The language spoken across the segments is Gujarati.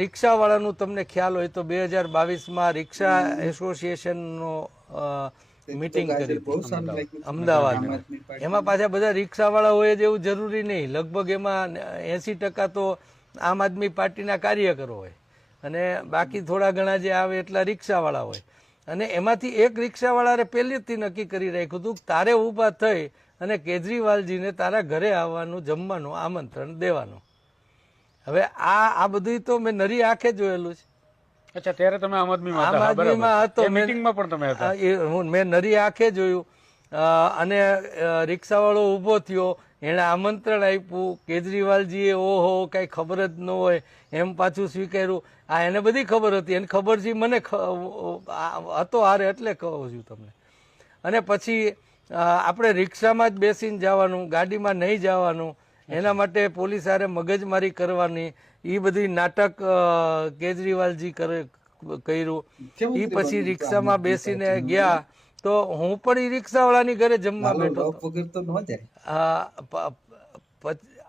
રિક્ષાવાળાનું તમને ખ્યાલ હોય તો 2022માં રિક્ષા એસોસિએશનનો મીટિંગ કરી હતી અમદાવાદમાં. એમાં પાછા બધા રિક્ષાવાળા હોય જ એવું જરૂરી નહીં. લગભગ એમાં 80% તો આમ આદમી પાર્ટીના કાર્યકરો હોય અને બાકી થોડા ઘણા જે આવે એટલા રિક્ષાવાળા હોય. અને એમાંથી એક રિક્ષાવાળાએ પહેલેથી નક્કી કરી રાખ્યું હતું કે તારે ઊભા થઈ અને કેજરીવાલજીને તારા ઘરે આવવાનું જમવાનું આમંત્રણ દેવાનું. હવે આ બધું તો મેં નરી આંખે જોયેલું છે. અચ્છા, ત્યારે તમે આમ આદમીમાં હતો, મીટિંગમાં પણ તમે હતા. મેં નરી આંખે જોયું. અને રિક્ષાવાળો ઊભો થયો, એણે આમંત્રણ આપ્યું, કેજરીવાલજીએ ઓહો કઈ ખબર જ ન હોય એમ પાછું સ્વીકાર્યું. એને બધી ખબર હતી, એને ખબર છે મને હતો હારે એટલે કહું છું તમને. અને પછી આપણે રિક્ષામાં જ બેસીને જવાનું, ગાડીમાં નહીં જવાનું, એના માટે પોલીસ હારે મગજમારી કરવાની, એ બધી નાટક કેજરીવાલજી કર્યું. એ પછી રિક્ષામાં બેસીને ગયા તો હું પણ એ રિક્ષાવાળાની ઘરે જમવા બેઠો.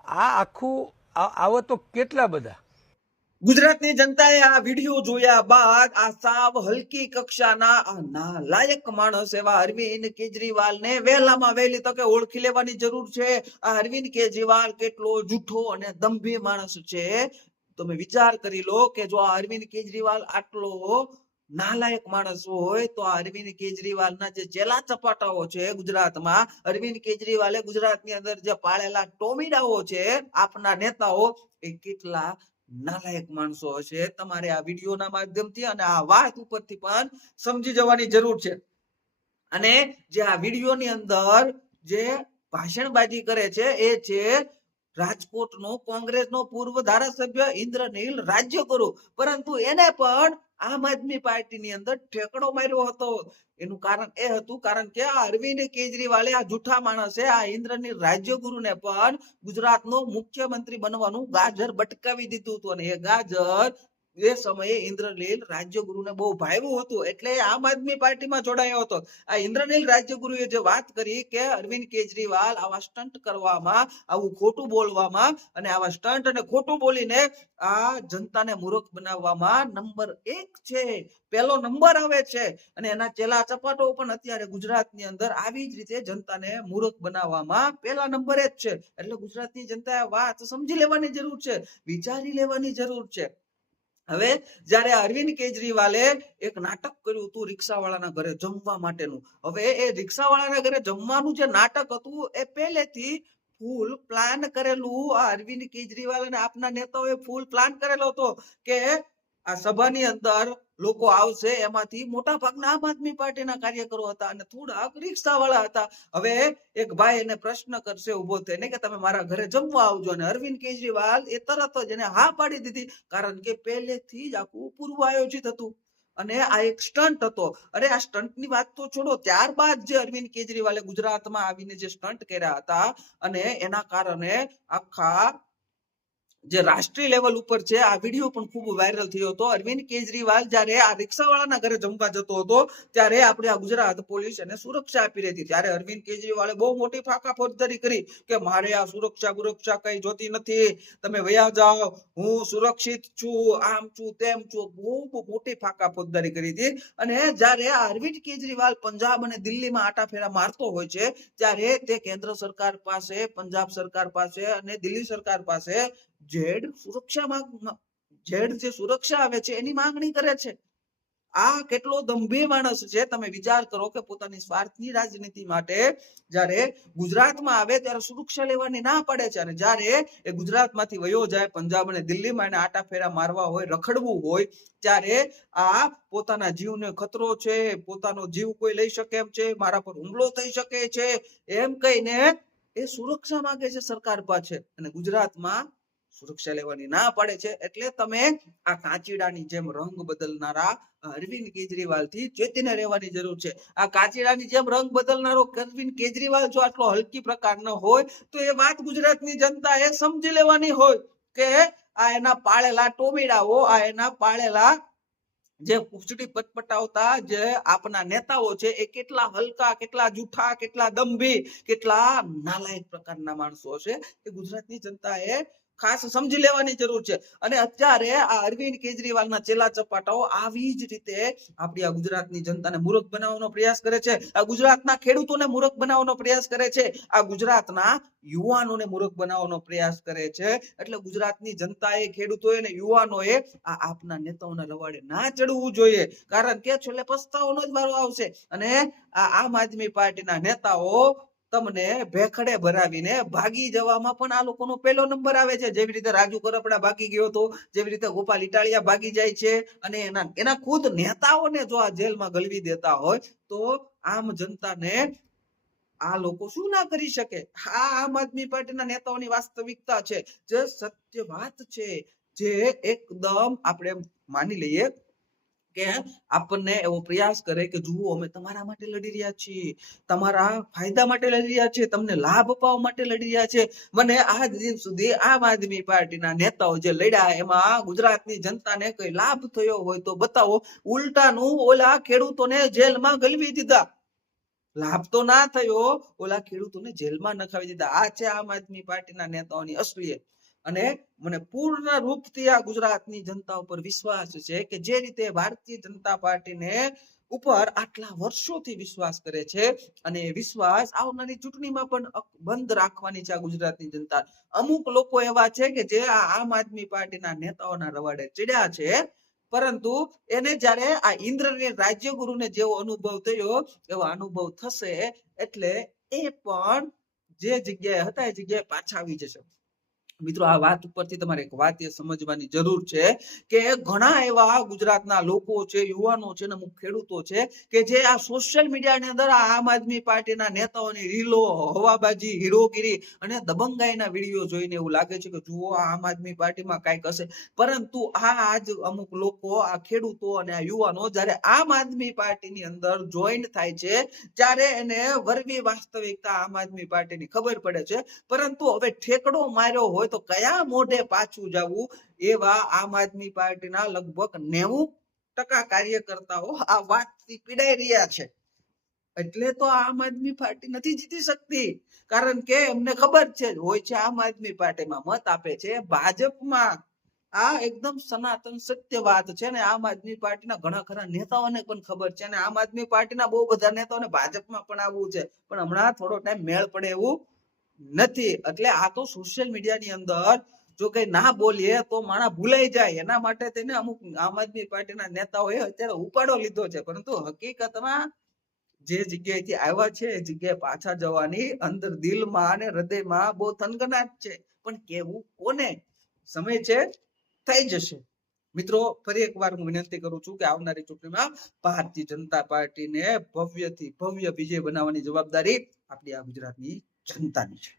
આ આખું આવો તો કેટલા બધા. ગુજરાતની જનતાએ આ વિડીયો જોયા બાદ આ સાવ હલકી કક્ષાના આ નાલાયક માણસ એવા અરવિંદ કેજરીવાલને વહેલામાં વહેલી તકે ઓળખી લેવાની જરૂર છે. આ અરવિંદ કેજરીવાલ કેટલો જૂઠો અને દંભી માણસ છે. તમે વિચાર કરી લો કે જો આ અરવિંદ કેજરીવાલ આટલો નાલાયક માણસ હોય તો આ અરવિંદ કેજરીવાલના જે ચેલા ચપાટાઓ છે ગુજરાતમાં, અરવિંદ કેજરીવાલે ગુજરાતની અંદર જે પાળેલા ટોમીડાઓ છે આપના નેતાઓ, એ કેટલા નાલાયક માણસો હશે. તમારે આ વિડીયોના માધ્યમથી અને આ વાત ઉપરથી પણ સમજી જવાની જરૂર છે. અને જે આ વિડીયોની અંદર જે ભાષણબાજી કરે છે એ છે રાજકોટનો કોંગ્રેસનો પૂર્વ ધારાસભ્ય ઇન્દ્રનીલ રાજ્યગુરુ. પરંતુ એને પણ આમ આદમી પાર્ટીની અંદર ઠેકડો માર્યો હતો. એનું કારણ એ હતું કારણ કે આ અરવિંદ કેજરીવાલે આ જૂઠા માણસે આ ઇન્દ્રનીલ રાજ્યગુરુને પણ ગુજરાતનો મુખ્યમંત્રી બનવાનું ગાજર બટકાવી દીધું હતું. અને એ ગાજર એ સમયે ઇન્દ્રનીલ રાજ્યગુરુને બહુ ભાવ્યું હતું એટલે આમ આદમી પાર્ટીમાં જોડાયો હતો. આ ઇન્દ્રનીલ રાજ્યગુરુએ જે વાત કરી કે અરવિંદ કેજરીવાલ આવા સ્ટન્ટ કરવામાં, આવું ખોટું બોલવામાં અને આવા સ્ટન્ટ અને ખોટું બોલીને આ જનતાને મૂર્ખ બનાવવામાં નંબર 1 છે, પહેલો નંબર આવે છે. અને એના ચેલા ચપાટો પણ અત્યારે ગુજરાતની અંદર આવી જ રીતે જનતાને મૂર્ખ બનાવવામાં પહેલા નંબરે જ છે. એટલે ગુજરાતની જનતાએ વાત સમજી લેવાની જરૂર છે, વિચારી લેવાની જરૂર છે. હવે જ્યારે અરવિંદ કેજરીવાલે એક નાટક કર્યું હતું રિક્ષાવાળાના ઘરે જમવા માટેનું. હવે એ રિક્ષાવાળાના ઘરે જમવાનું જે નાટક હતું એ પહેલેથી ફૂલ પ્લાન કરેલું. આ અરવિંદ કેજરીવાલ અને આપના નેતાઓએ ફૂલ પ્લાન કરેલો હતો કે આ સભાની અંદર લોકો આવશે, એમાંથી મોટા ભાગના આમ આદમી પાર્ટીના કાર્યકરો હતા અને થોડાક રિક્ષાવાળા હતા. હવે એક ભાઈ એને પ્રશ્ન કરશે ઉભો થઈને કે તમે મારા ઘરે જમવા આવજો, અને અરવિંદ કેજરીવાલ એ તરત જ એને હા પાડી દીધી કારણ કે પહેલેથી જ આખું પૂર્વ આયોજિત હતું અને આ એક સ્ટન્ટ હતો. અરે આ સ્ટન્ટની વાત તો છોડો, ત્યારબાદ જે અરવિંદ કેજરીવાલે ગુજરાતમાં આવીને જે સ્ટન્ટ કર્યા હતા અને એના કારણે આખા જે રાષ્ટ્રીય લેવલ ઉપર છે આ વિડીયો પણ ખૂબ વાયરલ થયો હતો. અરવિંદ કેજરીવાલ જ્યારે આ રિક્ષાવાળાના ઘરે જમવા જતો હતો ત્યારે આપણે આ ગુજરાત પોલીસ એને સુરક્ષા આપી રહી હતી. ત્યારે અરવિંદ કેજરીવાલે બહુ મોટી ફાંકા ફોજદારી કરી કે મારે આ સુરક્ષા કઈ જોતી નથી, તમે વયા જાઓ, હું સુરક્ષિત છું, આમ છું તેમ છું, બહુ મોટી ફાંકા ફોજદારી કરી હતી. અને જ્યારે આ અરવિંદ કેજરીવાલ પંજાબ અને દિલ્હીમાં આટા ફેરા મારતો હોય છે ત્યારે તે કેન્દ્ર સરકાર પાસે, પંજાબ સરકાર પાસે અને દિલ્હી સરકાર પાસે જેડ જે સુરક્ષા આવે છે એની માંગણી કરે છે. આ કેટલો દંભી માણસ છે. તમે વિચાર કરો કે પોતાની સ્વાર્થની રાજનીતિ માટે જ્યારે ગુજરાતમાં આવે ત્યારે સુરક્ષા લેવાની ના પડે છે, અને જ્યારે એ ગુજરાતમાંથી વયો જાય પંજાબ અને દિલ્હીમાં એને આટા ફેરા મારવા હોય, રખડવું હોય, ત્યારે આ પોતાના જીવને ખતરો છે, પોતાનો જીવ કોઈ લઈ શકે એમ છે, મારા પર હુમલો થઈ શકે છે એમ કહીને એ સુરક્ષા માંગે છે સરકાર પાસે, અને ગુજરાતમાં સુરક્ષા લેવાની ના પડે છે. એટલે તમે આ કાચીડાની જેમ રંગ બદલનારા અરવિંદ કેજરીવાલ થી ચેતીને રહેવાની જરૂર છે. આ કાચીડાની જેમ રંગ બદલનારો અરવિંદ કેજરીવાલ જો આટલો હલકી પ્રકારનો હોય તો એ વાત ગુજરાતની જનતાએ સમજી લેવાની હોય કે આ એના પાળેલા ટોમીડાઓ, આ એના પાળેલા જે પૂંછડી પટપટાવતા જે આપના નેતાઓ છે એ કેટલા હલકા, કેટલા જૂઠા, કેટલા દંભી, કેટલા નાલાયક પ્રકારના માણસો છે. એ ગુજરાતની જનતાએ ખાસ સમજી લેવાની જરૂર છે. અને અત્યારે આ અરવિંદ કેજરીવાલના ચેલા ચપાટાઓ આવી જ રીતે આપણી આ ગુજરાતની જનતાને મૂર્ખ બનાવવાનો પ્રયાસ કરે છે. આ ગુજરાતના ખેડૂતોને મૂર્ખ બનાવવાનો પ્રયાસ કરે છે. આ ગુજરાતના યુવાનોને મૂર્ખ બનાવવાનો પ્રયાસ કરે છે. એટલે ગુજરાતની જનતાએ, ખેડૂતોએ અને યુવાનોએ આ આપના નેતાઓના રવાડે ના ચડવું જોઈએ. કારણ કે છેલ્લે પસ્તાવાનો જ વારો આવશે. અને આ આમ આદમી પાર્ટીના નેતાઓ તમને ભેખડે ભરાવીને ભાગી જવામાં પણ આ લોકોનો પહેલો નંબર આવે છે. જેવી રીતે રાજુ કરપડા ભાગી ગયો હતો, જેવી રીતે ગોપાલ ઇટાલિયા ભાગી જાય છે. અને એના ખુદ નેતાઓને જો આ જેલમાં ગળવી દેતા હોય તો આમ જનતાને આ લોકો શું ના કરી શકે. આ આમ આદમી પાર્ટીના નેતાઓની વાસ્તવિકતા છે, જે સત્ય વાત છે, જે એકદમ આપણે માની લઈએ કે આપણને એવો પ્રયાસ કરે કે જુઓ અમે તમારા માટે લડી રહ્યા છીએ, તમારા ફાયદા માટે લડી રહ્યા છીએ, તમને લાભ અપાવવા માટે લડી રહ્યા છે. મને આજ દિન સુધી આમ આદમી પાર્ટીના નેતાઓ જે લડ્યા એમાં ગુજરાતની જનતાને કઈ લાભ થયો હોય તો બતાવો. ઉલટાનું ઓલા ખેડૂતોને જેલમાં ગલવી દીધા. લાભ તો ના થયો, ઓલા ખેડૂતોને જેલમાં નખાવી દીધા. આ છે આમ આદમી પાર્ટીના નેતાઓની અસલિયત. અને મને પૂર્ણ રૂપથી આ ગુજરાતની જનતા ઉપર વિશ્વાસ છે કે જે રીતે ભારતીય જનતા પાર્ટીને ઉપર આટલા વર્ષોથી વિશ્વાસ કરે છે, અને એ વિશ્વાસ આવનારી ચૂંટણીમાં પણ બંધ રાખવાની છે આ ગુજરાતની જનતા. અમુક લોકો એવા છે કે જે આ આમ આદમી પાર્ટીના નેતાઓના રવાડે ચડ્યા છે, પરંતુ એને જ્યારે આ ઇન્દ્રને રાજ્યગુરુને જેવો અનુભવ થયો એવો અનુભવ થશે એટલે એ પણ જે જગ્યાએ હતા એ જગ્યાએ પાછા આવી જશે. મિત્રો, આ વાત ઉપરથી તમારે એક વાત એ સમજવાની જરૂર છે કે ઘણા એવા ગુજરાતના લોકો છે, યુવાનો છે, અમુક ખેડૂતો છે કે જે આ સોશિયલ મીડિયાની અંદર આ આમ આદમી પાર્ટીના નેતાઓની રીલો, હવાબાજી, હીરોગીરી અને દબંગાઈના વિડીયો જોઈને એવું લાગે છે કે જુઓ આ આમ આદમી પાર્ટીમાં કાંઈક હશે. પરંતુ આજ અમુક લોકો, આ ખેડૂતો અને આ યુવાનો જ્યારે આમ આદમી પાર્ટીની અંદર જોઈન થાય છે, ત્યારે એને વરવી વાસ્તવિકતા આમ આદમી પાર્ટીની ખબર પડે છે. પરંતુ હવે ઠેકડો માર્યો હોય તો કયા મોઢે પાછું જવું, એવા આમ આદમી પાર્ટીના લગભગ 90% કાર્યકર્તાઓ આ વાતથી પીડાઈ રહ્યા છે. એટલે તો આમ આદમી પાર્ટી નથી જીતી શકતી. કારણ કે એમને ખબર છે, હોય છે આમ આદમી પાર્ટીમાં, મત આપે છે ભાજપમાં. આ એકદમ સનાતન સત્ય વાત છે. ને આમ આદમી પાર્ટીના ઘણા ખરા નેતાઓને પણ ખબર છે, અને આમ આદમી પાર્ટીના બહુ બધા નેતાઓને ભાજપમાં પણ આવવું છે, પણ હમણાં થોડો ટાઈમ મેળ પડે એવું નથી. એટલે આ તો સોશિયલ મીડિયાની અંદર જો કઈ ના બોલીએ તો માણસ ભૂલાઈ જાય. એના માટે તેને અમુક આમ આદમી પાર્ટીના નેતાઓએ અત્યારે ઉપાડો લીધો છે. પરંતુ હકીકતમાં જે જગ્યાએથી આવ્યા છે એ જગ્યાએ પાછા જવાની અંદર દિલમાં અને હૃદયમાં બહુ થનગનાટ છે. પણ કેવું કોને? સમય છે, થઈ જશે. મિત્રો, ફરી એકવાર હું વિનંતી કરું છું કે આવનારી ચૂંટણીમાં ભારતીય જનતા પાર્ટીને ભવ્યથી ભવ્ય વિજય બનાવવાની જવાબદારી આપણી આ ગુજરાતની જનતાની છે.